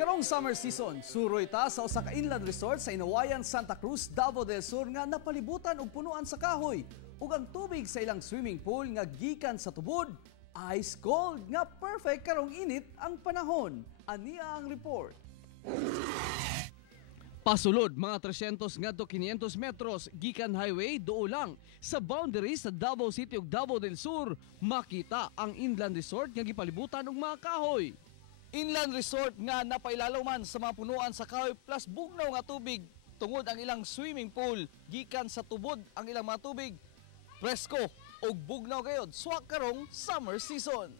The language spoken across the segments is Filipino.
Karong summer season, suroy ta sa usa ka inland resort sa Inawayan, Santa Cruz, Davao del Sur nga napalibutan og punuan sa kahoy ug ang tubig sa ilang swimming pool nga gikan sa tubod ice cold nga perfect karong init ang panahon. Ania ang report. Pasulod mga 300 ngadto 500 metros gikan highway doo lang sa boundary sa Davao City ug Davao del Sur makita ang inland resort nga gipalibutan og mga kahoy. Inland resort nga napailaloman sa mga punuan sa kahoy plus bugnaw nga tubig tungod ang ilang swimming pool gikan sa tubod ang ilang mga tubig presko ug bugnaw gayud swak karong summer season.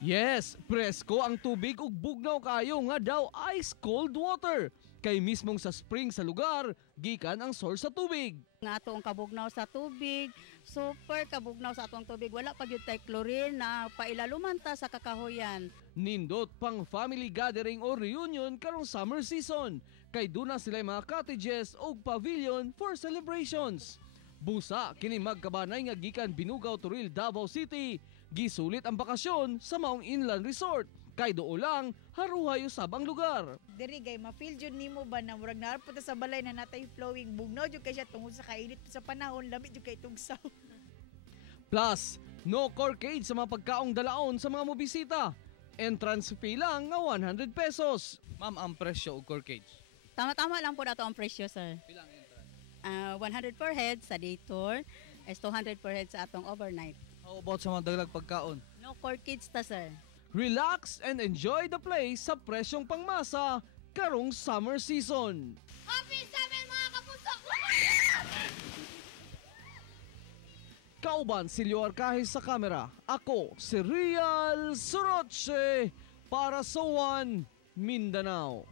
Yes, presko ang tubig ug bugnaw kayo nga daw ice cold water kay mismong sa spring sa lugar gikan ang source sa tubig. Nga atong kabugnaw sa tubig, super kabugnaw sa atong tubig. Wala pa gyud tay chlorine na pailaluman ta sa kakahoyan. Nindot pang family gathering o reunion karong summer season. Kay duna sila mga cottages o pavilion for celebrations. Busa kini magkabanay nga gikan Binugaw Turil, Davao City. Gisulit ang bakasyon sa maong inland resort. Kay doo lang haruhay usab ang lugar. Diri gay ma-feel jud nimo ba na murag naarpo ta sa balay na natay flowing bugnaw jud kay siya tungod sa kainit sa panahon lamig jud kay tugsaw. Plus, no corkage sa mga pagkaong dalaon sa mga mobisita. Entrance fee lang nga 100 pesos. Ma'am, ang presyo og corkage. Tama-tama lang po nato ang presyo, sir. Pilang entrance? 100 per head sa day tour, is 200 per head sa atong overnight. How about sa mga dagdag pagkaon? No corkage ta, sir. Relax and enjoy the place sa presyong pangmasa karong summer season. Happy summer mga kapuso! Kauban si Leo Arcahis sa kamera. Ako si Real Soroche para sa One Mindanao.